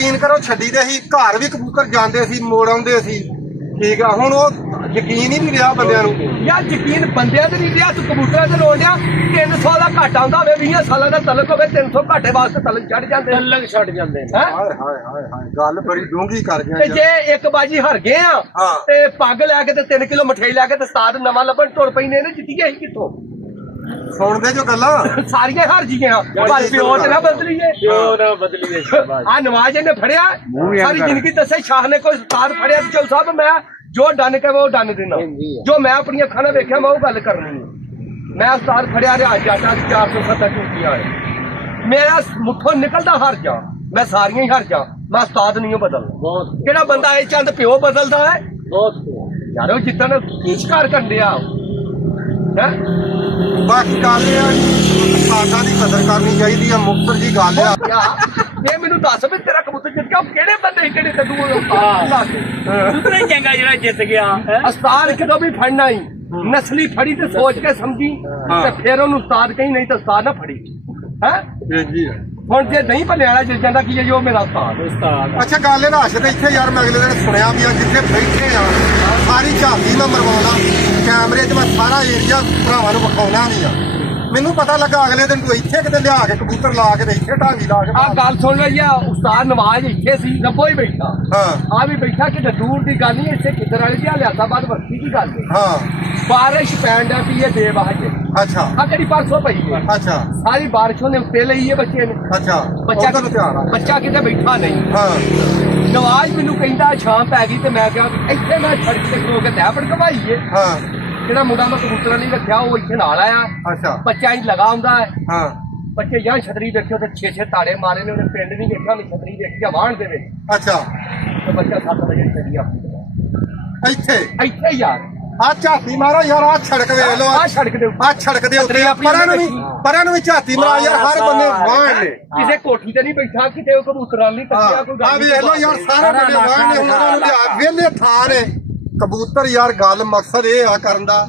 ਯਕੀਨ ਕਰੋ ਛੱਡੀ ਦੇ ਸੀ ਘਰ ਵੀ ਕਬੂਤਰ ਜਾਂਦੇ ਸੀ ਮੋੜ ਆਉਂਦੇ ਸੀ ਠੀਕ ਆ ਹੁਣ ਉਹ ਯਕੀਨ ਹੀ ਨਹੀਂ ਰਿਹਾ ਬੰਦਿਆਂ ਨੂੰ ਯਾਰ ਯਕੀਨ ਬੰਦਿਆਂ ਤੇ ਨਹੀਂ ਰਿਹਾ ਤੂੰ ਕਬੂਤਰਾਂ ਤੇ ਰੋਣ ਡਿਆ 300 ਦਾ ਘਾਟਾ ਹੁੰਦਾ ਹੋਵੇ 20 ਸਾਲਾਂ ਦਾ ਤਲਕ ਹੋਵੇ 300 ਘਾਟੇ ਵਾਸਤੇ ਤਲਕ ਚੜ ਜਾਂਦੇ ਤਲਕ ਛੱਡ ਜਾਂਦੇ ਨੇ ਹਾਏ ਹਾਏ ਹਾਏ ਹਾਏ ਗੱਲ ਬੜੀ ਡੂੰਘੀ ਕਰ ਤੇ ਗਿਆ ਜੇ ਇੱਕ ਬਾਜੀ ਹਰ ਗਏ ਆ ਹਾਂ। ਤੇ ਪੱਗ ਲੈ ਕੇ ਤੇ 3 ਕਿਲੋ ਮਠਿਆਈ ਲੈ ਕੇ ਤੇ ਉਸਤਾਦ ਨਵਾਂ ਲੱਭਣ ਤੁਰ ਪਈ ਨੇ ਇਹਨੇ ਜਿੱਤੀ ਗਈ ਕਿੱਥੋਂ ਸੁਣਦੇ ਜੋ ਗੱਲਾਂ ਸਾਰੀਆਂ ਹਾਰ ਜੀਆਂ ਪਰ ਪਿਓ ਤੇ ਨਾ ਬਦਲੀਏ ਕਿਉਂ ਨਾ ਬਦਲੀਏ ਸ਼ਾਬਾਸ਼ ਆ ਨਵਾਜ਼ ਨੇ ਫੜਿਆ ਸਾਰੀ ਜ਼ਿੰਦਗੀ ਦੱਸੇ ਸ਼ਾਹ ਨੇ ਕੋਈ ਉਸਤਾਦ ਫੜਿਆ ਚਲ ਸਾਹਿਬ ਮੈਂ ਜੋ ਡਨ ਕਹੇ ਉਹ ਡਨ ਦੇਣਾ ਜੋ ਮੈਂ ਆਪਣੀਆਂ ਅੱਖਾਂ ਨਾਲ ਵੇਖਿਆ ਮੈਂ ਉਹ ਗੱਲ ਕਰਨੀ ਹੈ ਮੈਂ ਉਸਤਾਦ ਫੜਿਆ ਰਿਹਾ ਜਾਟਾ 470 ਟੂਟੀਆਂ ਮੇਰਾ ਮੁੱਠੋਂ ਨਿਕਲਦਾ ਹਰ ਜਾ ਮੈਂ ਸਾਰੀਆਂ ਹੀ ਹਰ ਜਾ ਮੈਂ ਉਸਤਾਦ ਨਹੀਂ ਬਦਲਦਾ ਬਹੁਤ ਕਿਹੜਾ ਬੰਦਾ ਇਹ ਚੰਦ ਪਿਓ ਬਦਲਦਾ ਹੈ ਬਹੁਤ ਯਾਰ ਉਹ ਜਿੱਦਾਂ ਪੇਸ਼ਕਾਰ ਕਰਨ ਡਿਆ ਹੈ ਬਾਕੀ ਗੱਲ ਇਹ ਆ ਸਾਡਾ ਦੀ ਕਦਰ ਕਰਨੀ ਚਾਹੀਦੀ ਆ ਮੁਕਤਸਰ ਜੀ ਗੱਲ ਆ ਇਹ ਮੈਨੂੰ ਦੱਸ ਵੀ ਤੇਰਾ ਕਬੂਤਰ ਜਿੱਤ ਗਿਆ ਕਿਹੜੇ ਬੰਦੇ ਕਿਹੜੇ ਕੱਦੂ ਲਾ ਕੇ ਦੂਸਰਾ ਹੀ ਚੰਗਾ ਜਿਹੜਾ ਜਿੱਤ ਗਿਆ ਉਸਤਾਦ ਕਿਦੋਂ ਵੀ ਫੜਨਾ ਹੀ ਨਸਲੀ ਫੜੀ ਤੇ ਸੋਚ ਕੇ ਸਮਝੀ ਤੇ ਫਿਰ ਉਹਨੂੰ ਉਸਤਾਦ ਕਹੀ ਨਹੀਂ ਤਾਂ ਉਸਤਾਦ ਨਾ ਫੜੀ ਹੈ ਜੀ ਹੁਣ ਜੇ ਨਹੀਂ ਭੱਲੇ ਵਾਲਾ ਜਿੱਤ ਜਾਂਦਾ ਕੀ ਹੈ ਜੋ ਮੇਰਾ ਉਸਤਾਦ ਉਸਤਾਦ ਅੱਛਾ ਗੱਲ ਇਹ ਰਾਸ਼ ਤੇ ਇੱਥੇ ਯਾਰ ਮੈਂ ਅਗਲੇ ਦਿਨ ਸੁਣਿਆ ਵੀ ਆ ਜਿੱਥੇ ਬੈਠੇ ਆ ਸਾਰੀ ਝਾਤੀ ਮੈਂ ਮਰਵਾਉਣਾ ਕੈਮਰੇ 'ਚ ਮੈਂ ਸਾਰਾ ਏਰੀਆ ਭਰਾਵਾਂ ਨੂੰ ਵਿਖਾਉਣਾ ਨਹੀਂ ਆ ਮੈਨੂੰ ਪਤਾ ਲੱਗਾ ਅਗਲੇ ਦਿਨ ਤੂੰ ਇੱਥੇ ਕਿਤੇ ਲਿਆ ਕੇ ਕਬੂਤਰ ਲਾ ਕੇ ਤੇ ਇੱਥੇ ਢਾਂਗੀ ਲਾ ਕੇ ਆ ਗੱਲ ਸੁਣ ਲਈ ਆ ਉਸਤਾਦ ਨਵਾਜ਼ ਇੱਥੇ ਸੀ ਰੱਬੋ ਹੀ ਬੈਠਾ ਹਾਂ ਆ ਵੀ ਬੈਠਾ ਕਿ ਦੂਰ ਦੀ ਗੱਲ ਨਹੀਂ ਇੱਥੇ ਕਿੱਧਰ ਵਾਲੀ ਦੀ ਲਿਆਸਾਬਾਦ ਵਰਤੀ ਦੀ ਗੱਲ ਹੈ ਹਾਂ ਬਾਰਿਸ਼ ਪੈਣ ਦਾ ਵੀ ਇਹ ਬੇਵਾਜ ਅੱਛਾ ਆ ਕਿਹੜੀ ਪਰਸੋਂ ਪਈ ਹੈ ਅੱਛਾ ਸਾਰੀ ਬਾਰਿਸ਼ੋਂ ਨੇ ਉੱਤੇ ਲਈ ਹੈ ਬੱਚੇ ਨੇ ਅੱਛਾ ਬੱਚਾ ਉੱਧਰ ਨੂੰ ਧਿਆਨ ਆ ਬੱਚਾ ਕਿਤੇ ਬੈਠਾ ਨਹੀਂ ਹਾਂ ਨਵਾਜ਼ ਮੈਨੂੰ ਕਹਿੰਦਾ ਸ਼ਾਮ ਪੈ ਗਈ ਤੇ ਮੈਂ ਕਿਹਾ ਵੀ ਇੱਥੇ ਮੈਂ ਸੜਕ ਤੇ ਖਲੋ ਕੇ ਤੈ ਭੜਕਵਾਈਏ ਹਾਂ ਜਿਹੜਾ ਮੁੰਡਾ ਮੈਂ ਕਬੂਤਰਾਂ ਲਈ ਰੱਖਿਆ ਉਹ ਇੱਥੇ ਨਾਲ ਆਇਆ ਅੱਛਾ ਬੱਚਾ ਹੀ ਲਗਾ ਹੁੰਦਾ ਹੈ ਹਾਂ ਬੱਚੇ ਜਾਂ ਛਤਰੀ ਦੇਖਿਓ ਤੇ 6-6 ਤਾੜੇ ਮਾਰੇ ਨੇ ਉਹਨੇ ਪਿੰਡ ਨਹੀਂ ਦੇਖਿਆ ਉਹਨੇ ਛਤਰੀ ਦੇਖੀ ਵਾਹਣ ਦੇ ਵਿੱਚ ਅੱਛਾ ਤੇ ਬੱਚਾ 7 ਵਜੇ ਚੱਲੀ ਆਪਣੀ ਇੱਥੇ ਇੱਥੇ ਯਾਰ ਆ ਝਾਤੀ ਮਾਰੋ ਯਾਰ ਆ ਸੜਕ ਵੇਖ ਲੋ ਆ ਸੜਕ ਦੇ ਉੱਤੇ ਆ ਸੜਕ ਦੇ ਉੱਤੇ ਪਰਾਂ ਨੂੰ ਵੀ ਝਾਤੀ ਮਾਰਾ ਯਾਰ ਹਰ ਬੰਦੇ ਵਾਹਣ ਨੇ ਕਿਸੇ ਕੋਠੀ ਤੇ ਨਹੀਂ ਬੈਠਾ ਕਿਤੇ ਉਹ ਕਬੂਤਰਾਂ ਲਈ ਕੱਟਿਆ ਕੋਈ ਆ ਵੇਖ ਲੋ ਯਾਰ ਸਾਰੇ ਬੰਦੇ ਵਾਹਣ ਨੇ ਉਹਨਾਂ ਨੂੰ ਲਿਆ ਵੇਲੇ ਥਾਂ ਨੇ ਕਬੂਤਰ ਯਾਰ ਗੱਲ ਮਕਸਦ ਇਹ ਆ ਕਰਨ ਦਾ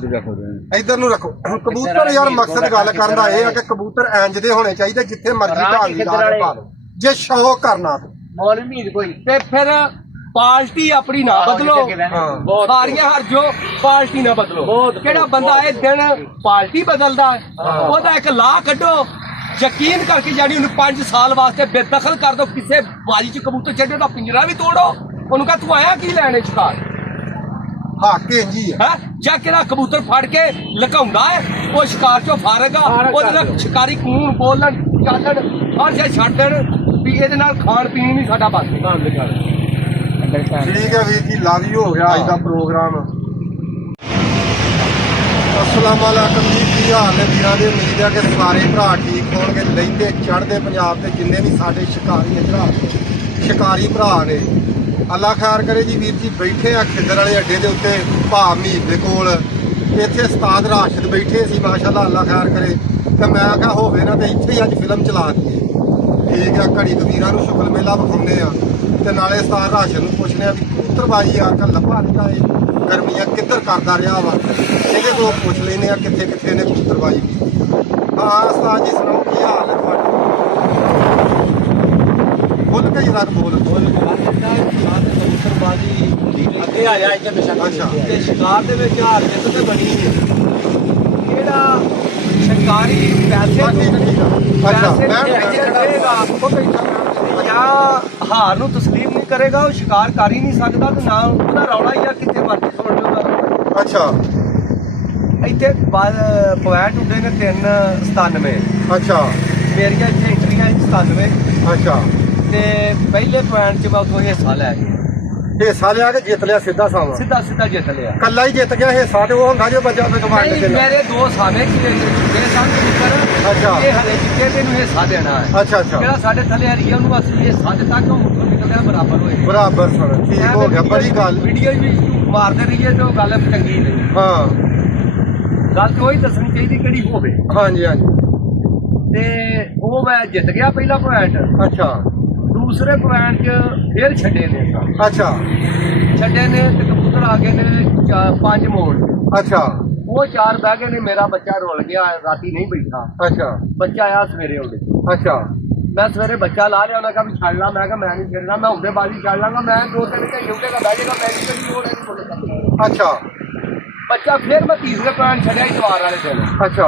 ਇਧਰ ਨੂੰ ਰੱਖੋ ਕਬੂਤਰ ਯਾਰ ਮਕਸਦ ਗੱਲ ਕਰਨ ਦਾ ਇਹ ਆ ਕਿ ਕਬੂਤਰ ਇੰਜ ਦੇ ਹੋਣੇ ਚਾਹੀਦੇ ਜਿੱਥੇ ਮਰਜ਼ੀ ਢਾਂਗੀ ਲਾ ਕੇ ਪਾ ਲਓ ਜੇ ਸ਼ੌਕ ਕਰਨਾ ਮੌਲਵੀ ਕੋਈ ਤੇ ਫਿਰ ਪਾਰਟੀ ਆਪਣੀ ਨਾ ਬਦਲੋ ਸਾਰੀਆਂ ਹਰ ਜੋ ਪਾਰਟੀ ਨਾ ਬਦਲੋ ਕਿਹੜਾ ਬੰਦਾ ਇਹ ਦਿਨ ਪਾਰਟੀ ਬਦਲਦਾ ਉਹਦਾ ਇੱਕ ਲਾ ਕੱਢੋ ਯਕੀਨ ਕਰਕੇ ਜਾਨੀ ਉਹਨੂੰ 5 ਸਾਲ ਵਾਸਤੇ ਬੇਦਖਲ ਕਰ ਦੋ ਕਿਸੇ ਬਾਜੀ ਚ ਕਬੂਤਰ ਛੱਡੋ ਤਾਂ ਪਿੰਜਰਾ ਵੀ ਤੋੜੋ ਉਹਨੂੰ ਕਹ ਤੂੰ ਆਇਆ ਕੀ ਲੈਣੇ ਸ਼ਿਕਾਰ ਹੱਕ ਇੰਜੀ ਆ ਜਾਂ ਕਿਹੜਾ ਕਬੂਤਰ ਫੜ ਕੇ ਲਕਾਉਂਦਾ ਹੈ ਉਹ ਸ਼ਿਕਾਰ ਚੋਂ ਫਾਰਗਾ ਉਹਦੇ ਨਾਲ ਸ਼ਿਕਾਰੀ ਕੂਣ ਬੋਲਣ ਚੱਲਣ ਹਰ ਜੇ ਛੱਡ ਦੇਣ ਵੀ ਇਹਦੇ ਨਾਲ ਖਾਣ ਪੀਣ ਨਹੀਂ ਸਾਡਾ ਬਸ ਠੀਕ ਹੈ ਵੀਰ ਜੀ ਲਵ ਯੂ ਹੋ ਗਿਆ ਅੱਜ ਦਾ ਪ੍ਰੋਗਰਾਮ ਅਸਲਾਮ ਵਾਲੇਕੁਮ ਜੀ ਕੀ ਹਾਲ ਨੇ ਵੀਰਾਂ ਦੇ ਉਮੀਦ ਹੈ ਕਿ ਸਾਰੇ ਭਰਾ ਠੀਕ ਹੋਣਗੇ ਲਹਿੰਦੇ ਚੜ੍ਹਦੇ ਪੰਜਾਬ ਦੇ ਜਿੰਨੇ ਵੀ ਸਾਡੇ ਸ਼ਿਕਾਰੀ ਭਰਾ ਨੇ ਅੱਲਾ ਖੈਰ ਕਰੇ ਜੀ ਵੀਰ ਜੀ ਬੈਠੇ ਆ ਖਿੱਦਰ ਵਾਲੇ ਅੱਡੇ ਦੇ ਉੱਤੇ ਭਾਵ ਮੀਰ ਦੇ ਕੋਲ ਇੱਥੇ ਉਸਤਾਦ ਰਾਸ਼ਿਦ ਬੈਠੇ ਸੀ ਮਾਸ਼ਾਅੱਲਾ ਅੱਲਾ ਖੈਰ ਕਰੇ ਤੇ ਮੈਂ ਕਿਹਾ ਹੋਵੇ ਨਾ ਤੇ ਇੱਥੇ ਹੀ ਅੱਜ ਫਿਲਮ ਚਲਾ ਦਈਏ ਠੀਕ ਆ ਘੜੀ ਕਬੀਰਾਂ ਨੂੰ ਸ਼ੁਕਲ ਮੇਲਾ ਵਿਖਾਉਂਦੇ ਆ ਤੇ ਨਾਲੇ ਉਸਤਾਦ ਰਾਸ਼ਿਦ ਨੂੰ ਪੁੱਛਦੇ ਆ ਵੀ ਕਬੂਤਰਬਾਜੀ ਯਾਰ ਕੱਲ ਲੱਭਾ ਨਹੀਂ ਆਏ ਗਰਮੀਆਂ ਕਿੱਧਰ ਕਰਦਾ ਰਿਹਾ ਵਾ ਇਹਦੇ ਕੋਲ ਪੁੱਛ ਲੈਨੇ ਆ ਕਿੱਥੇ ਕਿੱਥੇ ਨੇ ਕਬੂਤਰਬਾਜੀ ਹਾਂ ਉਸਤਾਦ ਜੀ ਸੁਣਾਓ ਕੀ ਹਾਲ ਹੈ ਤੁਹਾਡਾ ਬੋਲ ਕੇ ਜਰਾ ਬੋਲ ਕਬੂਤਰਬਾਜੀ ਅੱਗੇ ਆ ਜਾ ਇੱਥੇ ਅੱਛਾ ਤੇ ਸ਼ਿਕਾਰ ਦੇ ਵਿੱਚ ਹਾਰ ਜਿੱਤ ਤੇ ਬਣੀ ਕਿਹੜਾ ਸ਼ਿਕਾਰੀ ਪੈਸੇ ਅੱਛਾ ਜਾਂ ਹਾਰ ਨੂੰ ਤਸਲੀਮ ਨਹੀਂ ਕਰੇਗਾ ਉਹ ਸ਼ਿਕਾਰ ਕਰ ਹੀ ਨਹੀਂ ਸਕਦਾ ਤੇ ਨਾ ਉਹਦਾ ਰੌਲਾ ਹੀ ਆ ਕਿੱਥੇ ਮਰਜ਼ੀ ਸੁਣ ਲਿਓ ਉਹਦਾ ਅੱਛਾ ਇੱਥੇ ਪੁਆਇੰਟ ਹੁੰਦੇ ਨੇ 397 ਅੱਛਾ ਮੇਰੀਆਂ ਇੱਥੇ ਐਂਟਰੀਆਂ 97 ਅੱਛਾ ਤੇ ਪਹਿਲੇ ਪੁਆਇੰਟ 'ਚ ਮੈਂ ਉੱਥੋਂ ਹਿੱਸਾ ਲੈ ਗਿਆ ਹਿੱਸਾ ਲਿਆ ਕੇ ਜਿੱਤ ਲਿਆ ਸਿੱਧਾ ਸਾਵਾ ਸਿੱਧਾ ਜਿੱਤ ਲਿਆ ਕੱਲਾ ਹੀ ਜਿੱਤ ਗਿਆ ਹਿੱਸਾ ਤੇ ਉਹ ਹੁੰਦਾ ਜੋ ਬੱਚਾ ਤੇ ਕਮਾਂਡ ਨਹੀਂ, ਦੇ ਮੇਰੇ 2 ਸਾਵੇਂ ਜਿਹੜੇ ਸਾਨੂੰ ਅੱਛਾ। ਇਹ ਹਲੇ ਜਿੱਤੇ ਤੈਨੂੰ ਹਿੱਸਾ ਦੇਣਾ ਹੈ ਅੱਛਾ ਅੱਛਾ ਜਿਹੜਾ ਸਾਡੇ ਥੱਲੇ ਹਰੀਆ ਉਹਨੂੰ ਅਸੀਂ ਹਿੱਸਾ ਦਿੱਤਾ ਕਿ ਉਹ ਮੁੱਠੋਂ ਨਿਕਲਿਆ ਬਰਾਬਰ ਹੋਏ ਬਰਾਬਰ ਸੁਣ ਠੀਕ ਹੋ ਗਿਆ ਬੜੀ ਗੱਲ ਵੀਡੀਓ ਵੀ ਮਾਰਦੇ ਰਹੀਏ ਤੇ ਉਹ ਗੱਲ ਚੰਗੀ ਨਹੀਂ ਹਾਂ ਗੱਲ ਤੇ ਉਹੀ ਦੱਸਣੀ ਚਾਹੀਦੀ ਕਿਹੜੀ ਹੋਵੇ ਹਾਂਜੀ ਹਾਂਜੀ ਤੇ ਉਹ ਮੈਂ ਜਿੱਤ ਗਿਆ ਪਹਿਲਾ ਪੁਆਇੰਟ ਅੱਛਾ ਦੂਸਰੇ ਪੁਆਇੰਟ 'ਚ ਫੇਰ ਛੱਡੇ ਨੇ ਅੱਛਾ ਛੱਡੇ ਨੇ ਤੇ ਕਬੂਤਰ ਆ ਗਏ ਨੇ 5 ਮੋੜ ਅੱਛਾ ਉਹ 4 ਬਹਿ ਗਏ ਨੇ ਮੇਰਾ ਬੱਚਾ ਰੁਲ ਗਿਆ ਰਾਤੀ ਨਹੀਂ ਬੈਠਾ ਅੱਛਾ ਬੱਚਾ ਆਇਆ ਸਵੇਰੇ ਉਹਦੇ ਅੱਛਾ ਮੈਂ ਸਵੇਰੇ ਬੱਚਾ ਲਾ ਲਿਆ ਉਹਨਾਂ ਕਹਾ ਵੀ ਛੱਡ ਲਾ ਮੈਂ ਕਿਹਾ ਮੈਂ ਨਹੀਂ ਛੱਡਣਾ ਮੈਂ ਹੁੰਦੇ ਬਾਜੀ ਛੱਡ ਲਾਂਗਾ ਮੈਂ 2-3 ਘੰਟੇ ਉੱਤੇ ਬਹਿ ਜਾਏਗਾ ਮੈਂ ਨਹੀਂ ਕਦੀ ਲੋੜ ਨਹੀਂ ਬੋਲਦਾ ਅੱਛਾ ਬੱਚਾ ਫਿਰ ਮੈਂ ਤੀਸਰੇ ਪੁਆਇੰਟ ਛੱਡਿਆ ਇਤਵਾਰ ਵਾਲੇ ਦਿਨ ਅੱਛਾ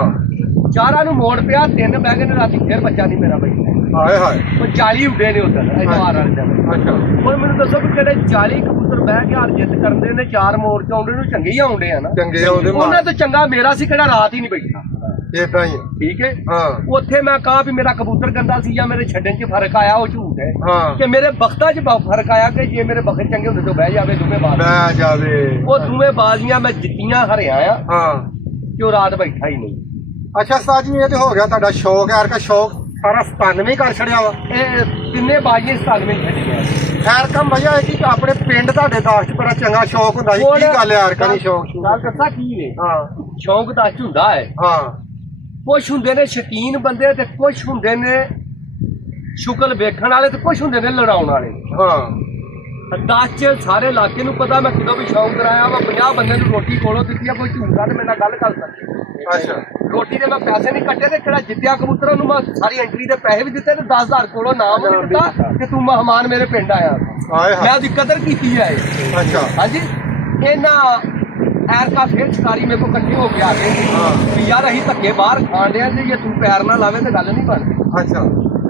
ਚਾਰਾਂ ਨੂੰ ਮੋੜ ਪਿਆ 3 ਬਹਿ ਗਏ ਨੇ ਰਾਤੀ ਫਿਰ ਬੱਚਾ ਨਹੀਂ ਮੇਰਾ ਬਈ ਹਾਏ ਹਾਏ ਉਹ 40 ਉੱਡੇ ਨੇ ਉੱਧਰ ਇਤਵਾਰ ਵਾਲੇ ਦਿਨ ਅੱਛਾ ਹੁਣ ਮੈਨੂੰ ਦੱਸੋ ਵੀ ਜਿਹੜੇ 40 ਕਬੂਤਰ ਬਹਿ ਕੇ ਹਾਰ ਜਿੱਤ ਕਰਦੇ ਨੇ 4 ਮੋੜ ਚ ਆਉਂਦੇ ਨੂੰ ਚੰਗੇ ਹੀ ਆਉਂਦੇ ਆ ਨਾ ਚੰਗੇ ਆਉਂਦੇ ਉਹਨਾਂ ਤੋਂ ਚੰਗਾ ਮੇਰਾ ਸੀ ਕਿਹੜਾ ਰਾਤ ਹੀ ਨਹੀਂ ਬੈਠਾ ਇਦਾਂ ਹੀ ਠੀਕ ਹੈ ਹਾਂ ਉੱਥੇ ਮੈਂ ਕਹਾ ਵੀ ਮੇਰਾ ਕਬੂਤਰ ਗੰਦਾ ਸੀ ਜਾਂ ਮੇਰੇ ਛੱਡਣ 'ਚ ਫਰਕ ਆਇਆ ਉਹ ਝੂਠ ਹੈ ਹਾਂ ਕਿ ਮੇਰੇ ਬਖਤਾਂ 'ਚ ਫਰਕ ਆਇਆ ਕਿ ਜੇ ਮੇਰੇ ਬਖਤ ਚੰਗੇ ਹੁੰਦੇ ਤਾਂ ਬਹਿ ਜਾਵੇ ਦੋਵੇਂ ਬਾਜ਼ ਬਹਿ ਜਾਵੇ ਉਹ ਦੋਵੇਂ ਬਾਜ਼ੀਆਂ ਮੈਂ ਜਿੱਤੀਆਂ ਹਰਿਆ ਆ ਹਾਂ ਕਿ ਉਹ ਰਾਤ ਬੈਠਾ ਹੀ ਨਹੀਂ ਅੱਛਾ ਉਸਤਾਦ ਜੀ ਇਹ ਤੇ ਹੋ ਗਿਆ ਤੁਹਾਡਾ ਸ਼ੌਕ ਯਾਰ ਕਾ ਸ਼ੌਕ ਸਾਰਾ 97 ਕਰ ਛੜਿਆ ਵਾ ਇਹ ਤਿੰਨੇ ਬਾਜ਼ੀਆਂ 97 ਛੱਡੀਆਂ ਖੈਰ ਕੰਮ ਵਜ੍ਹਾ ਹੈ ਕਿ ਆਪਣੇ ਪਿੰਡ ਤੁਹਾਡੇ ਦਾਸ ਚ ਬੜਾ ਚੰਗਾ ਸ਼ੌਕ ਹੁੰਦਾ ਸੀ ਕੀ ਗੱਲ ਹੈ ਯਾਰ ਕਾ ਨਹੀਂ ਸ਼ੌਕ ਗੱਲ ਦੱਸਾਂ ਕੀ ਹੈ ਹਾਂ ਸ਼ੌਕ ਤਾਂ ਹੁੰਦਾ ਹੈ ਹਾਂ ਕੁਛ ਹੁੰਦੇ ਨੇ ਸ਼ੌਕੀਨ ਬੰਦੇ ਤੇ ਕੁਛ ਹੁੰਦੇ ਨੇ ਸ਼ੁਕਲ ਵੇਖਣ ਵਾਲੇ ਤੇ ਕੁਛ ਹੁੰਦੇ ਨੇ ਲੜਾਉਣ ਵਾਲੇ ਹਾਂ ਦਾਸ ਚ ਸਾਰੇ ਇਲਾਕੇ ਨੂੰ ਪਤਾ ਮੈਂ ਕਿਦੋਂ ਵੀ ਸ਼ੌਕ ਕਰਾਇਆ ਵਾ 50 ਬੰਦੇ ਨੂੰ ਰੋਟੀ ਕੋਲੋਂ ਦਿੱਤੀ ਆ ਕੋਈ ਝੂਠਾ ਤੇ ਮੇਰੇ ਨਾਲ ਗੱਲ ਕਰ ਸਕਦਾ ਅੱਛਾ ਰੋਟੀ ਦੇ ਮੈਂ ਪੈਸੇ ਨਹੀਂ ਕੱਟੇ ਤੇ ਕਿਹੜਾ ਜਿੱਤਿਆ ਕਬੂਤਰਾਂ ਨੂੰ ਮੈਂ ਸਾਰੀ ਐਂਟਰੀ ਦੇ ਪੈਸੇ ਵੀ ਦਿੱਤੇ ਤੇ 10000 ਕੋਲੋਂ ਨਾਮ ਵੀ ਦਿੱਤਾ ਕਿ ਤੂੰ ਮਹਿਮਾਨ ਮੇਰੇ ਪਿੰਡ ਆਇਆ ਹਾਏ ਮੈਂ ਹਾਏ ਉਹਦੀ ਕਦਰ ਕੀਤੀ ਹੈ ਅੱਛਾ ਹਾਂਜੀ ਇਹਨਾਂ ਐਰਕਾ ਫੇਰ ਸ਼ਿਕਾਰੀ ਮੇਰੇ ਕੋਲ ਇਕੱਠੇ ਹੋ ਕੇ ਆ ਗਏ ਹਾਂ। ਵੀ ਯਾਰ ਅਸੀਂ ਧੱਕੇ ਬਾਹਰ ਖਾਣ ਡਿਆ ਤੇ ਜੇ ਤੂੰ ਪੈਰ ਨਾ ਲਾਵੇਂ ਤੇ ਗੱਲ ਨਹੀਂ ਬਣਦੀ ਅੱਛਾ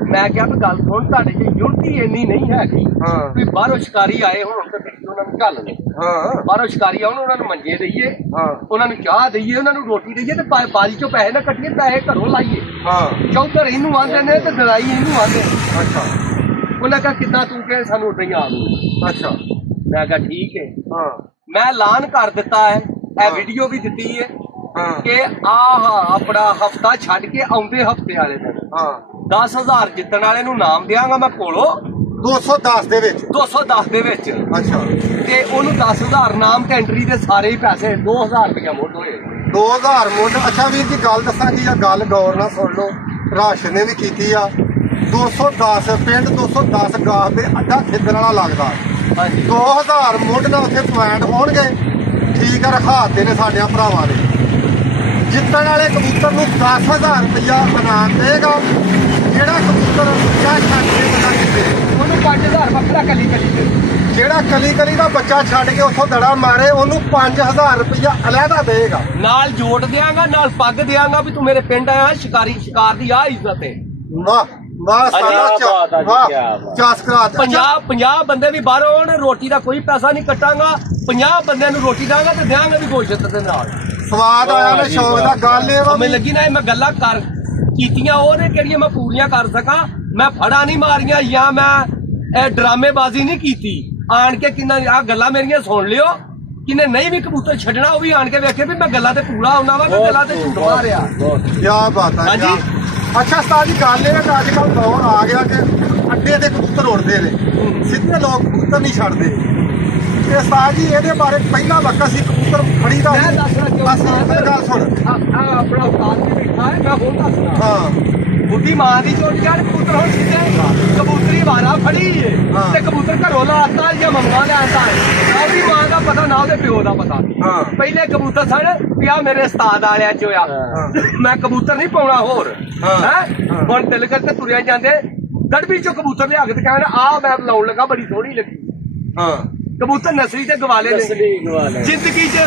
ਮੈਂ ਕਿਹਾ ਵੀ ਗੱਲ ਸੁਣ ਤੁਹਾਡੇ ਚ ਯੂਨਿਟੀ ਇੰਨੀ ਨਹੀਂ ਹੈਗੀ ਹਾਂ ਵੀ ਬਾਹਰੋਂ ਸ਼ਿਕਾਰੀ ਆਏ ਹੁਣ ਤੇ ਤੁਸੀਂ ਉਹਨਾਂ ਨੂੰ ਘੱਲ ਲਓ ਹਾਂ ਬਾਹਰੋਂ ਸ਼ਿਕਾਰੀ ਆਉਣ ਉਹਨਾਂ ਨੂੰ ਮੰਜੇ ਦਈਏ ਹਾਂ ਉਹਨਾਂ ਨੂੰ ਚਾਹ ਦਈਏ ਉਹਨਾਂ ਨੂੰ ਰੋਟੀ ਦਈਏ ਤੇ ਬਾਜੀ ਚੋਂ ਪੈਸੇ ਨਾ ਕੱਟੀਏ ਪੈਸੇ ਘਰੋਂ ਲਾਈਏ ਹਾਂ ਚੌਧਰ ਇਹਨੂੰ ਆਂਦੇ ਨੇ ਤੇ ਦਵਾਈ ਇਹਨੂੰ ਆਂਦੇ ਅੱਛਾ ਉਹਨਾਂ ਕਹਾ ਕਿੱਦਾਂ ਤੂੰ ਕਹੇ ਸਾਨੂੰ ਉਦਾਂ ਹੀ ਆ ਦੂੰ ਅੱਛਾ ਮੈਂ ਕਿਹਾ ਠੀਕ ਹੈ ਹਾਂ ਮੈਂ ਐਲਾਨ ਕਰ ਦਿੱਤਾ ਹੈ ਇਹ ਵੀਡੀਓ ਵੀ ਦਿੱਤੀ ਹੈ ਹਾਂ ਕਿ ਆਹ ਆਪਣਾ ਹਫਤਾ ਛੱਡ ਕੇ ਆਉਂਦੇ ਹਫਤੇ ਵਾਲੇ ਦਿਨ ਹਾਂ 10000 ਜਿੱਤਣ ਵਾਲੇ ਨੂੰ ਨਾਮ ਦਿਆਂਗਾ ਮੈਂ ਕੋਲੋਂ 210 ਦੇ ਵਿੱਚ 210 ਦੇ ਵਿੱਚ ਅੱਛਾ ਤੇ ਉਹਨੂੰ 10000 ਨਾਮ ਤੇ ਐਂਟਰੀ ਦੇ ਸਾਰੇ ਹੀ ਪੈਸੇ 2000 ਰੁਪਇਆ ਮੁੱਢ ਹੋਏ 2000 ਮੁੱਢ ਅੱਛਾ ਵੀਰ ਜੀ ਗੱਲ ਦੱਸਾਂਗੀ ਆ ਗੱਲ ਗੌਰ ਨਾਲ ਸੁਣ ਲਓ ਰਾਸ਼ਨ ਨੇ ਵੀ ਕੀਤੀ ਆ 210 ਪਿੰਡ 210 ਗਾਹ ਦੇ ਅੱਧਾ ਖੇਡਣ ਵਾਲਾ ਲੱਗਦਾ ਹਾਂਜੀ 2000 ਮੁੱਢ ਨਾਲ ਉੱਥੇ ਪੁਆਇੰਟ ਹੋਣਗੇ ਠੀਕ ਆ ਰਖਾਤੇ ਨੇ ਸਾਡੇ ਭਰਾਵਾਂ ਨੇ ਜਿੱਤਣ ਵਾਲੇ ਕਬੂਤਰ ਨੂੰ 10000 ਰੁਪਇਆ ਇਨਾਮ ਦੇਗਾ ਜਿਹੜਾ ਕਬੂਤਰ ਬੱਚਾ ਛੱਡ ਕੇ ਬੰਦਾ ਜਿੱਤੇ ਉਹਨੂੰ 5000 ਵੱਖਰਾ ਕਲੀ ਕਲੀ ਜਿਹੜਾ ਕਲੀ ਕਲੀ ਦਾ ਬੱਚਾ ਛੱਡ ਕੇ ਉੱਥੋਂ ਦੜਾ ਮਾਰੇ ਉਹਨੂੰ 5000 ਰੁਪਇਆ ਅਲੱਗਾ ਦੇਗਾ ਨਾਲ ਜੋੜ ਦਿਆਂਗਾ ਨਾਲ ਪੱਗ ਦਿਆਂਗਾ ਵੀ ਤੂੰ ਮੇਰੇ ਪਿੰਡ ਆਇਆ ਸ਼ਿਕਾਰੀ ਸ਼ਿਕਾਰ ਦੀ ਆ ਇੱਜ਼ਤ ਹੈ ਵਾਹ ਵਾਹ ਸਾਡਾ ਵਾਹ ਚਾਸ ਕਰਾ ਦੇ 50 ਬੰਦੇ ਵੀ ਬਾਹਰੋਂ ਆਉਣ ਰੋਟੀ ਦਾ ਕੋਈ ਪੈਸਾ ਨਹੀਂ ਕੱਟਾਂਗਾ 50 ਬੰਦਿਆਂ ਨੂੰ ਰੋਟੀ ਦਾਂਗਾ ਤੇ ਦਿਆਂਗਾ ਵੀ ਗੋਸ਼ਤ ਦੇ ਨਾਲ ਸਵਾਦ ਆਇਆ ਨਾ ਸ਼ੌਕ ਦਾ ਗੱਲ ਇਹ ਵਾ ਮੈਨੂੰ ਲੱਗੀ ਨਾ ਇਹ ਮੈਂ ਗੱਲਾਂ ਕਰ ਕੀਤੀਆਂ ਉਹਨੇ ਕਿਹੜੀਆਂ ਮੈਂ ਪੂਰੀਆਂ ਕਰ ਸਕਾਂ ਮੈਂ ਫੜਾ ਨਹੀਂ ਮਾਰੀਆਂ ਜਾਂ ਮੈਂ ਇਹ ਡਰਾਮੇਬਾਜ਼ੀ ਨਹੀਂ ਕੀਤੀ ਆਣ ਕੇ ਕਿੰਨਾ ਆ ਗੱਲਾਂ ਮੇਰੀਆਂ ਸੁਣ ਲਿਓ ਕਿਨੇ ਨਹੀਂ ਵੀ ਕਬੂਤਰ ਛੱਡਣਾ ਉਹ ਵੀ ਆਣ ਕੇ ਵੇਖੇ ਵੀ ਮੈਂ ਗੱਲਾਂ ਤੇ ਪੂਰਾ ਆਉਣਾ ਵਾ ਕਿ ਗੱਲਾਂ ਤੇ ਝੂਠ ਮਾਰਿਆ ਕਿਆ ਬਾਤ ਹੈ ਹਾਂਜੀ। ਅੱਛਾ ਉਸਤਾਦ ਜੀ ਗੱਲ ਇਹ ਹੈ ਕਿ ਅੱਜ ਕੱਲ੍ਹ ਦੌਰ ਆ ਗਿਆ ਕਿ ਅੱਡੇ ਦੇ ਕਬੂਤਰ ਉੜਦੇ ਨੇ ਸਿੱਧੇ ਲੋਕ ਕਬੂਤਰ ਨਹੀਂ ਛੱਡਦੇ ਤੇ ਉਸਤਾਦ ਜੀ ਇਹਦੇ ਬਾਰੇ ਪਹਿਲਾ ਵਕਤ ਸੀ ਕਬੂਤਰ ਫੜੀ ਦਾ ਮੈਂ ਦੱਸਣਾ ਅਸੀਂ ਮੇਰੀ ਗੱਲ ਸੁਣ ਆ ਆਪਣਾ ਉਸਤਾਦ ਵੀ ਬੈਠਾ ਹੈ ਮੈਂ ਹੁਣ ਦੱਸਣਾ ਹਾਂ ਬੁੱਢੀ ਮਾਂ ਦੀ ਚੋਟ ਯਾਰ ਕਬੂਤਰ ਹੁਣ ਸਿੱਧੇ ਕਬੂਤਰੀ ਵਾਰਾ ਫੜੀ ਏ ਹਾਂ। ਤੇ ਕਬੂਤਰ ਘਰੋਂ ਲਾਤਾ ਜਾਂ ਮੰਗਵਾ ਲਿਆਤਾ ਹੈ ਉਹਦੀ ਮਾਂ ਦਾ ਪਤਾ ਨਾ ਉਹਦੇ ਪਿਓ ਦਾ ਪਤਾ ਹਾਂ। ਪਹਿਲੇ ਕਬੂਤਰ ਸਨ ਵੀ ਆ ਮੇਰੇ ਉਸਤਾਦ ਵਾਲਿਆਂ ਚ ਹੋਇਆ ਮੈਂ ਕਬੂਤਰ ਨਹੀਂ ਪਾਉਣਾ ਹੋਰ ਹਾਂ। ਹੈ ਹੁਣ ਦਿਲ ਕਰਕੇ ਤੁਰਿਆ ਜਾਂਦੇ ਗੜਬੀ ਚੋਂ ਕਬੂਤਰ ਲਿਆ ਕੇ ਤੇ ਕਹਿਣ ਆ ਮੈਂ ਲਾਉਣ ਲੱਗਾ ਬੜੀ ਸੋਹਣੀ ਲੱਗੀ ਹਾਂ ਕਬੂਤਰ ਨਸਲੀ ਤੇ ਗਵਾਲੇ ਨੇ ਜ਼ਿੰਦਗੀ 'ਚ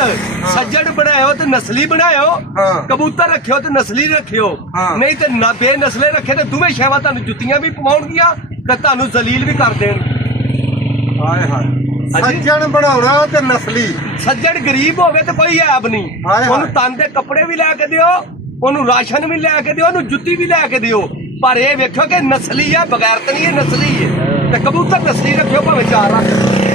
ਸੱਜਣ ਬਣਾਇਓ ਤੇ ਨਸਲੀ ਬਣਾਇਓ ਹਾਂ। ਕਬੂਤਰ ਰੱਖਿਓ ਤੇ ਨਸਲੀ ਰੱਖਿਓ ਹਾਂ। ਨਹੀਂ ਤੇ ਨਾ ਬੇਨਸਲੇ ਰੱਖੇ ਤੇ ਦੋਵੇਂ ਸ਼ੈਵਾਂ ਤੁਹਾਨੂੰ ਜੁੱਤੀਆਂ ਵੀ ਪਵਾਉਣਗੀਆਂ ਤੇ ਤੁਹਾਨੂੰ ਜ਼ਲੀਲ ਵੀ ਕਰ ਦੇਣ ਹਾਏ ਹਾਏ ਹਾਂਜੀ। ਸੱਜਣ ਬਣਾਉਣਾ ਤੇ ਨਸਲੀ ਸੱਜਣ ਗਰੀਬ ਹੋਵੇ ਤੇ ਕੋਈ ਐਬ ਨਹੀਂ ਹਾਏ ਹਾਏ। ਉਹਨੂੰ ਤਨ ਦੇ ਕੱਪੜੇ ਵੀ ਲੈ ਕੇ ਦਿਓ ਉਹਨੂੰ ਰਾਸ਼ਨ ਵੀ ਲੈ ਕੇ ਦਿਓ ਉਹਨੂੰ ਜੁੱਤੀ ਵੀ ਲੈ ਕੇ ਦਿਓ ਪਰ ਇਹ ਵੇਖੋ ਕਿ ਨਸਲੀ ਹੈ ਬਗੈਰਤ ਨਹੀਂ ਹੈ ਨਸਲੀ ਹੈ ਤੇ ਕਬੂਤਰ ਨਸਲੀ ਰੱਖਿਓ ਭਾਵੇਂ 4 ਰੱਖ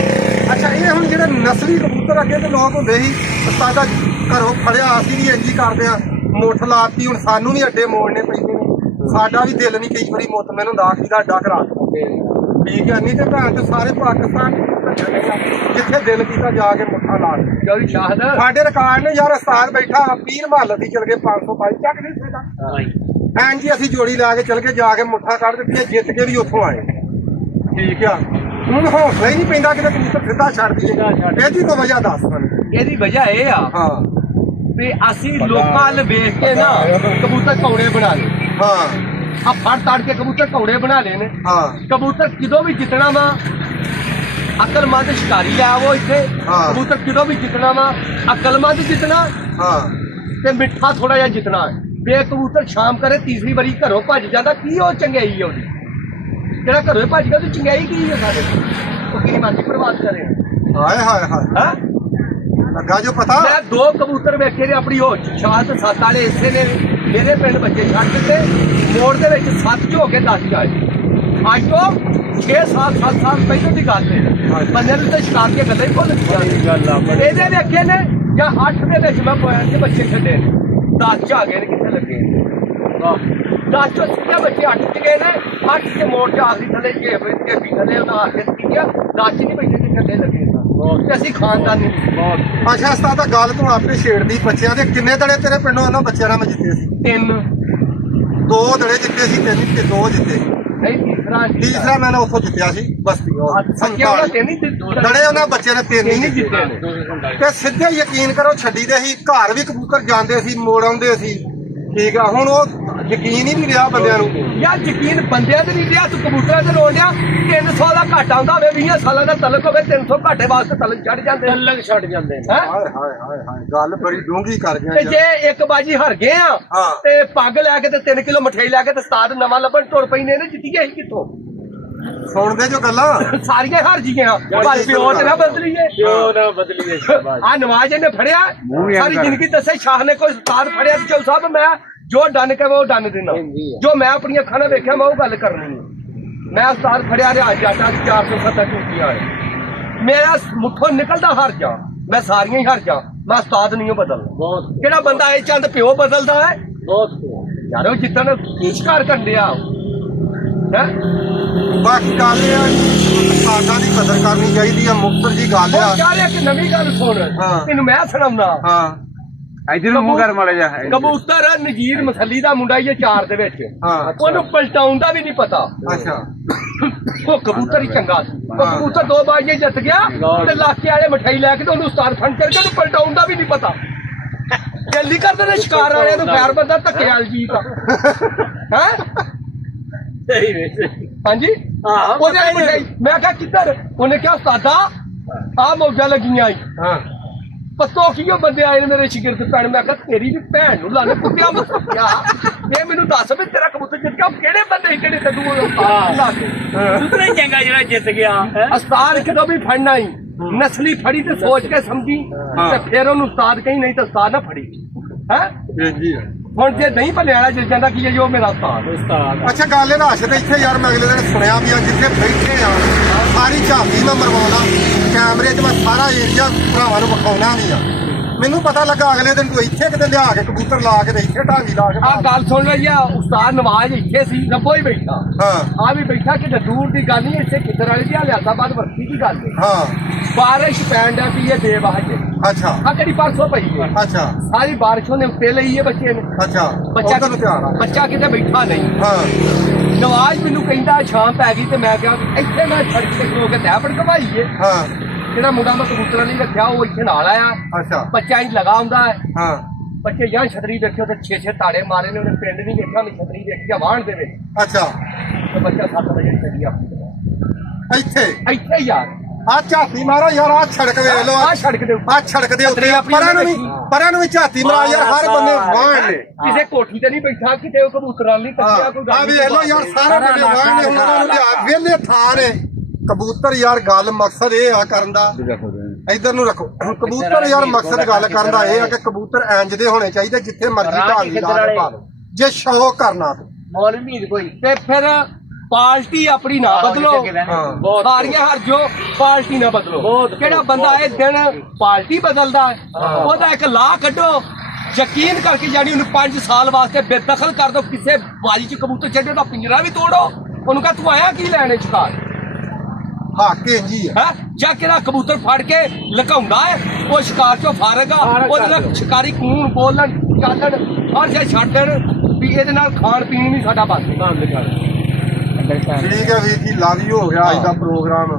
ਅੱਛਾ ਇਹ ਹੁਣ ਜਿਹੜੇ ਨਸਲੀ ਕਬੂਤਰ ਅੱਗੇ ਤੇ ਲੋਕ ਹੁੰਦੇ ਸੀ ਉਸਤਾਦਾ ਘਰੋਂ ਫੜਿਆ ਅਸੀਂ ਵੀ ਇੰਜ ਹੀ ਕਰਦੇ ਆ ਮੁੱਠ ਲਾਤੀ ਹੁਣ ਸਾਨੂੰ ਵੀ ਅੱਡੇ ਮੋੜਨੇ ਪੈਂਦੇ ਨੇ ਸਾਡਾ ਵੀ ਦਿਲ ਨਹੀਂ ਕਈ ਵਾਰੀ ਮੁੱਤ ਮੈਨੂੰ ਦਾਖੀ ਦਾ ਅੱਡਾ ਕਰਾ ਠੀਕ ਹੈ ਨਹੀਂ ਤੇ ਭੈਣ ਤੇ ਸਾਰੇ ਪਾਕਿਸਤਾਨ ਜਿੱਥੇ ਦਿਲ ਕੀਤਾ ਜਾ ਕੇ ਮੁੱਠਾ ਲਾ ਦੇ ਜੋਈ ਸ਼ਾਹਦ ਸਾਡੇ ਰਿਕਾਰਡ ਨੇ ਯਾਰ ਉਸਤਾਦ ਬੈਠਾ ਪੀਰ ਮਹੱਲ ਦੀ ਚਲ ਗਏ 500 ਬਾਈ ਚੱਕ ਨਹੀਂ ਸਕਦਾ ਐਂ ਜੀ ਅਸੀਂ ਜੋੜੀ ਲਾ ਕੇ ਚਲ ਕੇ ਜਾ ਕੇ ਮੁੱਠਾ ਕੱਢ ਦਿੱਤੀ ਜਿੱਤ ਕੇ ਵੀ ਉੱਥੋਂ ਆਏ ਠੀਕ ਆ ਹੁਣ ਹੌਸਲਾ ਹੀ ਨਹੀਂ ਪੈਂਦਾ ਕਿਤੇ ਕਬੂਤਰ ਸਿੱਧਾ ਛੱਡ ਦਈਏ ਇਹਦੀ ਕੋਈ ਵਜ੍ਹਾ ਦੱਸ ਮੈਨੂੰ ਇਹਦੀ ਵਜ੍ਹਾ ਇਹ ਆ ਹਾਂ ਵੀ ਅਸੀਂ ਲੋਕਾਂ ਵੱਲ ਵੇਖ ਕੇ ਨਾ ਕਬੂਤਰ ਕੌੜੇ ਬਣਾ ਲਏ ਹਾਂ ਆ ਫੜ ਤੜ ਕੇ ਕਬੂਤਰ ਘੋੜੇ ਬਣਾ ਲਏ ਨੇ ਹਾਂ ਕਬੂਤਰ ਕਿਦੋਂ ਵੀ ਜਿੱਤਣਾ ਵਾ ਅਕਲਮੰਦ ਸ਼ਿਕਾਰੀ ਆ ਉਹ ਇੱਥੇ ਹਾਂ। ਕਬੂਤਰ ਕਿਦੋਂ ਵੀ ਜਿੱਤਣਾ ਵਾ ਅਕਲਮੰਦ ਜਿੱਤਣਾ ਹਾਂ ਤੇ ਮਿੱਠਾ ਥੋੜਾ ਜਿਹਾ ਜਿੱਤਣਾ ਹੈ ਤੇ ਕਬੂਤਰ ਸ਼ਾਮ ਕਰੇ ਤੀਸਰੀ ਵਾਰੀ ਘਰੋਂ ਭੱਜ ਜਾਂਦਾ ਕੀ ਉਹ ਚੰਗਿਆਈ ਹੈ ਉਹਦੀ ਜਿਹੜਾ ਘਰੋਂ ਭੱਜ ਗਿਆ ਉਹਦੀ ਚੰਗਿਆਈ ਕੀ ਹੈ ਸਾਡੇ ਉਹ ਕੀ ਮਰਜ਼ੀ ਬਰਬਾਦ ਕਰੇ ਹਾਏ ਹਾਏ ਹਾਏ ਹਾਂ ਲੱਗਾ ਜੋ ਪਤਾ ਮੈਂ 2 ਕਬੂਤਰ ਵੇਖੇ ਨੇ ਆਪਣੀ ਹੋਸ਼ ਸ਼ਾਤ 7 ਵਾਲੇ ਇਸੇ ਨੇ ਮੇਰੇ ਪਿੰਡ ਬੱਚੇ ਛੱਡ ਦਿੱਤੇ ਮੋੜ ਦੇ ਵਿੱਚ 7 ਝੋ ਕੇ 10 ਜਾਏ ਅੱਜ ਤੋਂ 6-7 ਸਾਲ ਪਹਿਲਾਂ ਦੀ ਗੱਲ ਹੈ ਬੰਦੇ ਨੂੰ ਤਾਂ ਸ਼ਿਕਾਰ ਕੇ ਗੱਲਾਂ ਹੀ ਭੁੱਲ ਗਈਆਂ ਇਹਦੇ ਵੇਖੇ ਨੇ ਜਾਂ 8 ਦੇ ਵਿੱਚ ਮੈਂ ਪੁਆਇੰਟ ਦੇ ਬੱਚੇ ਛੱਡੇ ਨੇ 10 ਚ ਆ ਗਏ ਨੇ ਕਿੱਥੇ ਲੱਗੇ 10 ਚੋਂ ਸਿੱਧੇ ਬੱਚੇ 8 ਚ ਗਏ ਨੇ 8 ਚ ਮੋੜ ਚ ਆਖਰੀ ਥੱਲੇ ਕੇ ਵੀ ਥੱਲੇ ਉਹਨਾਂ ਆ ਕੇ ਕੀ ਗਿਆ 10 ਚ ਨਹੀਂ ਬੈਠੇ ਤੇ ਛੱਡੇ ਲੱਗੇ ਤੇ ਅਸੀਂ ਖਾਨਦਾਨੀ ਬਹੁਤ ਅੱਛਾ ਉਸਤਾਦ ਤਾਂ ਗੱਲ ਤੂੰ ਆਪੇ ਛੇੜਦੀ ਬੱਚਿਆਂ ਦੇ ਕਿੰਨੇ ਦੜੇ ਤੇਰੇ ਪਿੰਡੋਂ ਉਹਨਾਂ ਬੱਚਿਆਂ ਨਾਲ ਮੈਂ ਜਿੱਤੇ ਸੀ 3 2 ਦੜੇ ਜਿੱਤੇ ਸੀ 3 ਤੇ 2 ਜਿੱਤੇ ਨਹੀਂ ਤੀਸਰਾ ਮੈਂ ਉੱਥੋਂ ਜਿੱਤਿਆ ਸੀ ਬਸਤੀ ਸੱਚਿਆ ਉਹਨਾਂ 3 ਹੀ ਦੜੇ ਉਹਨਾਂ ਬੱਚਿਆਂ ਨੇ 3 ਨਹੀਂ ਨਹੀਂ ਜਿੱਤੇ ਜਿੱਤੇ ਨੇ ਤੇ ਸਿੱਧੇ ਯਕੀਨ ਕਰੋ ਛੱਡੀ ਦੇ ਸੀ ਘਰ ਵੀ ਕਬੂਤਰ ਜਾਂਦੇ ਸੀ ਮੋੜ ਆਉਂਦੇ ਸੀ ਠੀਕ ਆ ਹੁਣ ਉਹ ਯਕੀਨ ਹੀ ਨਹੀਂ ਰਿਹਾ ਬੰਦਿਆਂ ਨੂੰ ਯਾਰ ਯਕੀਨ ਬੰਦਿਆਂ ਤੇ ਨਹੀਂ ਰਿਹਾ ਤੂੰ ਕਬੂਤਰਾਂ ਤੇ ਲੋੜ ਆ 300 ਦਾ ਘਾਟਾ ਹੁੰਦਾ ਹੋਵੇ 20 ਸਾਲਾਂ ਦਾ ਤਲਕ ਹੋਵੇ 300 ਘਾਟੇ ਵਾਸਤੇ ਤਲਕ ਚੜ ਜਾਂਦੇ ਤਲਕ ਛੱਡ ਜਾਂਦੇ ਨੇ ਹੈਂ? ਹਾਏ ਹਾਏ ਹਾਏ ਹਾਏ ਗੱਲ ਬੜੀ ਡੂੰਘੀ ਕਰ ਗਿਆ ਤੇ ਜੇ ਇੱਕ ਬਾਜੀ ਹਾਰ ਗਏ ਆ ਹਾਂ। ਤੇ ਪੱਗ ਲੈ ਕੇ ਤੇ 3 ਕਿਲੋ ਮਠਿਆਈ ਲੈ ਕੇ ਤੇ ਸਤਾਦ ਨਵਾਂ ਲੱਭਣ ਤੁਰ ਪੈਨੇ ਨੇ ਜਿੱਤੀ ਗਏ ਕਿੱਥੋਂ ਸੁਣਦੇ ਜੋ ਗੱਲਾਂ ਸਾਰੀਆਂ ਹਾਰ ਜੀਆਂ ਪਰ ਪਿਓ ਤੇ ਨਾ ਬਦਲੀਏ ਜੋ ਨਾ ਬਦਲੀਏ ਸ਼ਾਬਾਸ਼ ਆ ਨਵਾਜ਼ ਨੇ ਫੜਿਆ ਸਾਰੀ ਜ਼ਿੰਦਗੀ ਦੱਸੇ ਸ਼ਾਹ ਨੇ ਕੋਈ ਸਤਾਦ ਫੜਿਆ ਤੇ ਚਲ ਸਾਹਿਬ ਮੈਂ ਜੋ ਡਨ ਕੇ ਉਹ ਡਨ ਦੇਣਾ ਜੋ ਮੈਂ ਆਪਣੀਆਂ ਅੱਖਾਂ ਨਾਲ ਵੇਖਿਆ ਮੈਂ ਉਹ ਗੱਲ ਕਰਨੀ ਹੈ ਮੈਂ ਉਸਤਾਦ ਫੜਿਆ ਰਿਹਾ ਜਾਟਾ 470 ਟੂਟੀਆਂ ਹੈ ਮੇਰਾ ਮੁੱਠੋਂ ਨਿਕਲਦਾ ਹਰ ਜਾ ਮੈਂ ਸਾਰੀਆਂ ਹੀ ਹਰ ਜਾ ਮੈਂ ਉਸਤਾਦ ਨਹੀਂ ਬਦਲਦਾ ਬਹੁਤ ਕਿਹੜਾ ਬੰਦਾ ਇਹ ਚੰਦ ਪਿਓ ਬਦਲਦਾ ਹੈ ਬਹੁਤ ਯਾਰ ਉਹ ਜਿੱਦਣ ਸ਼ਿਕਾਰ ਕਰਨ ਡਿਆ ਹੈ ਬਾਕੀ ਗੱਲ ਇਹ ਆ ਸਾਡਾ ਦੀ ਕਦਰ ਕਰਨੀ ਚਾਹੀਦੀ ਆ ਮੁਕਤਸਰ ਦੀ ਗੱਲ ਆ ਉਹ ਕਹਿ ਰਿਹਾ ਕਿ ਨਵੀਂ ਗੱਲ ਸੁਣ ਹਾਂ। ਤੈਨੂੰ ਮੈਂ ਸੁਣਾਉਂਦਾ ਹਾਂ ਇਧਰ ਨੂੰ ਮੂੰਹ ਕਰ ਮਾੜਾ ਜਾ ਕਬੂਤਰ ਨਜੀਰ ਮਸੱਲੀ ਦਾ ਮੁੰਡਾ ਹੀ 4 ਦੇ ਵਿੱਚ ਹਾਂ। ਉਹਨੂੰ ਪਲਟਾਉਣ ਦਾ ਵੀ ਨਹੀਂ ਪਤਾ ਅੱਛਾ ਉਹ ਕਬੂਤਰ ਹੀ ਚੰਗਾ ਸੀ ਉਹ ਹਾਂ। ਕਬੂਤਰ 2 ਬਾਜ਼ੀਆਂ ਜਿੱਤ ਗਿਆ ਤੇ ਇਲਾਕੇ ਵਾਲੇ ਮਠਾਈ ਲੈ ਕੇ ਤੇ ਉਹਨੂੰ ਉਸਤਾਦ ਫੰਡ ਕਰਕੇ ਉਹਨੂੰ ਪਲਟਾਉਣ ਦਾ ਵੀ ਨਹੀਂ ਪਤਾ ਜਲਦੀ ਕਰਦੇ ਨੇ ਸ਼ਿਕਾਰ ਵਾਲਿਆਂ ਨੂੰ ਪਿਆਰ ਬੰਦਾ ਧੱਕੇ ਵਾਲ ਜੀ ਦਾ ਹੈ ਸਹੀ ਵੇ ਹਾਂਜੀ ਹਾਂ ਉਹਦੇ ਵਾਲੀ ਮਠਾਈ ਮੈਂ ਕਿਹਾ ਕਿੱਧਰ ਉਹਨੇ ਕਿਹਾ ਉਸਤਾਦਾ ਆ ਮੌਜਾਂ ਲੱਗੀਆਂ ਆਈ ਹਾਂ ਪੱਤੋ ਕਿਉਂ ਬੰਦੇ ਆਏ ਨੇ ਮੇਰੇ ਸ਼ਿਗਰਦ ਭੈਣ ਮੈਂ ਕਿਹਾ ਤੇਰੀ ਵੀ ਭੈਣ ਨੂੰ ਲਾਣੇ ਕੁੱਤਿਆ ਮਸਿਆ ਇਹ ਮੈਨੂੰ ਦੱਸ ਵੀ ਤੇਰਾ ਕਬੂਤਰ ਜਿੱਤ ਗਿਆ ਉਹ ਕਿਹੜੇ ਬੰਦੇ ਕਿਹੜੇ ਤੈਨੂੰ ਲਾ ਕੇ ਦੂਸਰਾ ਹੀ ਚੰਗਾ ਜਿਹੜਾ ਜਿੱਤ ਗਿਆ ਉਸਤਾਦ ਕਦੋਂ ਵੀ ਫੜਨਾ ਹੀ ਨਸਲੀ ਫੜੀ ਤੇ ਸੋਚ ਕੇ ਸਮਝੀ ਤੇ ਫਿਰ ਉਹਨੂੰ ਉਸਤਾਦ ਕਹੀਂ ਨਹੀਂ ਤਾਂ ਉਸਤਾਦ ਨਾ ਫੜੀ ਹੈ ਜੀ ਹੁਣ ਜੇ ਨਹੀਂ ਭਲਿਆਣਾ ਜਿਸ ਜਾਂਦਾ ਕੀ ਹੈ ਜੋ ਮੇਰਾ ਉਸਤਾਦ ਉਸਤਾਦ ਅੱਛਾ ਗੱਲ ਇਹ ਰਾਸ਼ ਤੇ ਇੱਥੇ ਯਾਰ ਮੈਂ ਅਗਲੇ ਦਿਨ ਸੁਣਿਆ ਵੀ ਆ ਜਿੱਥੇ ਬੈਠੇ ਆ ਸਾਰੀ ਝਾਂਕੀ ਮੈਂ ਮਰਵਾਉਣਾ ਕੈਮਰੇ 'ਚ ਮੈਂ ਸਾਰਾ ਏਰੀਆ ਭਰਾਵਾਂ ਨੂੰ ਵਿਖਾਉਣਾ ਵੀ ਆ ਮੈਨੂੰ ਪਤਾ ਲੱਗਾ ਅਗਲੇ ਦਿਨ ਤੂੰ ਇੱਥੇ ਕਿਤੇ ਲਿਆ ਕੇ ਕਬੂਤਰ ਲਾ ਕੇ ਤੇ ਇੱਥੇ ਢਾਂਗੀ ਲਾ ਕੇ ਆ ਗੱਲ ਸੁਣ ਲਈ ਆ ਉਸਤਾਦ ਨਵਾਜ਼ ਇੱਥੇ ਸੀ ਰੱਬੋ ਹੀ ਬੈਠਾ ਹਾਂ ਆ ਵੀ ਬੈਠਾ ਕਿ ਦੂਰ ਦੀ ਗੱਲ ਨਹੀਂ ਇੱਥੇ ਕਿੱਧਰ ਵਾਲੀ ਦੀ ਲਿਆਸਾਬਾਦ ਵਰਤੀ ਦੀ ਗੱਲ ਹੈ ਹਾਂ ਬਾਰਿਸ਼ ਪੈਣ ਦਾ ਵੀ ਇਹ ਬੇਵਾਜ ਅੱਛਾ ਆ ਕਿਹੜੀ ਪਰਸੋਂ ਪਈ ਹੈ ਅੱਛਾ ਸਾਰੀ ਬਾਰਿਸ਼ੋਂ ਨੇ ਉੱਤੇ ਲਈ ਹੈ ਬੱਚੇ ਨੇ ਅੱਛਾ ਬੱਚਾ ਉੱਧਰ ਨੂੰ ਧਿਆਨ ਆ ਬੱਚਾ ਕਿਤੇ ਬੈਠਾ ਨਹੀਂ ਹਾਂ ਨਵਾਜ਼ ਮੈਨੂੰ ਕਹਿੰਦਾ ਸ਼ਾਮ ਪੈ ਗਈ ਤੇ ਮੈਂ ਕਿਹਾ ਵੀ ਇੱਥੇ ਮੈਂ ਸੜਕ ਤੇ ਖਲੋ ਕੇ ਤੈ ਭੜਕਵਾਈਏ ਹਾਂ ਜਿਹੜਾ ਮੁੰਡਾ ਮੈਂ ਕਬੂਤਰਾਂ ਲਈ ਰੱਖਿਆ ਉਹ ਇੱਥੇ ਨਾਲ ਆਇਆ ਅੱਛਾ ਬੱਚਾ ਹੀ ਲਗਾ ਹੁੰਦਾ ਹੈ ਹਾਂ ਬੱਚੇ ਜਾਂ ਛਤਰੀ ਦੇਖਿਓ ਤੇ 6-6 ਤਾੜੇ ਮਾਰੇ ਨੇ ਉਹਨੇ ਪਿੰਡ ਨਹੀਂ ਦੇਖਿਆ ਮੈਂ ਛਤਰੀ ਦੇਖੀ ਆ ਵਾਹਣ ਦੇ ਵਿੱਚ ਅੱਛਾ ਤੇ ਬੱਚਾ 7 ਵਜੇ ਚੱਲਿਆ ਇੱਥੇ ਇੱਥੇ ਯਾਰ ਆ ਝਾਤੀ ਮਾਰੋ ਯਾਰ ਆ ਸੜਕ ਵੇਖ ਲੋ ਆ ਸੜਕ ਦੇ ਉੱਤੇ ਆ ਸੜਕ ਦੇ ਉੱਤੇ ਪਰਾਂ ਨੂੰ ਵੀ ਝਾਤੀ ਮਾਰਾ ਯਾਰ ਹਰ ਬੰਦੇ ਵਾਹਣ ਨੇ ਕਿਸੇ ਕੋਠੀ ਤੇ ਨਹੀਂ ਬੈਠਾ ਕਿਤੇ ਉਹ ਕਬੂਤਰਾਂ ਲਈ ਕੱਟਿਆ ਕੋਈ ਆ ਵੇਖ ਲੋ ਯਾਰ ਸਾਰੇ ਬੰਦੇ ਵਾਹਣ ਨੇ ਉਹਨਾਂ ਨੂੰ ਲਿਆ ਵੇਲੇ ਥਾਂ ਨੇ ਕਬੂਤਰ ਯਾਰ ਗੱਲ ਮਕਸਦ ਇਹ ਆ ਕਰਨ ਦਾ ਇਧਰ ਨੂੰ ਰੱਖੋ ਕਬੂਤਰ ਯਾਰ ਮਕਸਦ ਗੱਲ ਕਰਨ ਦਾ ਇਹ ਆ ਕਿ ਕਬੂਤਰ ਇੰਜ ਦੇ ਹੋਣੇ ਚਾਹੀਦੇ ਜਿੱਥੇ ਮਰਜ਼ੀ ਢਾਲੀ ਲਾ ਕੇ ਪਾ ਲਓ ਜੇ ਸ਼ੌਕ ਕਰਨਾ ਤੇ ਮੌਲਵੀ ਕੋਈ ਤੇ ਫਿਰ ਪਾਰਟੀ ਆਪਣੀ ਨਾ ਬਦਲੋ ਸਾਰੀਆਂ ਹਰ ਜੋ ਪਾਰਟੀ ਨਾ ਬਦਲੋ ਕਿਹੜਾ ਬੰਦਾ ਇਹ ਦਿਨ ਪਾਰਟੀ ਬਦਲਦਾ ਉਹਦਾ ਇੱਕ ਲਾਹ ਕੱਢੋ ਯਕੀਨ ਕਰਕੇ ਜਾਨੀ ਉਹਨੂੰ 5 ਸਾਲ ਵਾਸਤੇ ਬੇਦਖਲ ਕਰ ਦੋ ਕਿਸੇ ਬਾਜੀ ਚ ਕਬੂਤਰ ਛੱਡੋ ਤਾਂ ਪਿੰਜਰਾ ਵੀ ਤੋੜੋ ਉਹਨੂੰ ਕਹ ਤੂੰ ਆਇਆ ਕੀ ਲੈਣੇ ਸ਼ਿਕਾਰ ਹਾਕੇ ਜੀ ਹੈ ਜਾਂ ਕਿਹੜਾ ਕਬੂਤਰ ਫੜ ਕੇ ਲਕਾਉਂਦਾ ਹੈ ਉਹ ਸ਼ਿਕਾਰ ਚੋਂ ਫਾਰਗਾ ਉਹਦੇ ਨਾਲ ਸ਼ਿਕਾਰੀ ਕੂਣ ਬੋਲਣ ਚਾਲਣ ਹਰ ਜੇ ਛੱਡ ਦੇਣ ਵੀ ਇਹਦੇ ਨਾਲ ਖਾਣ ਪੀਣ ਨਹੀਂ ਸਾਡਾ ਬੰਦ ਠੀਕ ਹੈ ਵੀਰ ਜੀ ਲਵ ਯੂ ਹੋ ਗਿਆ ਅੱਜ ਦਾ ਪ੍ਰੋਗਰਾਮ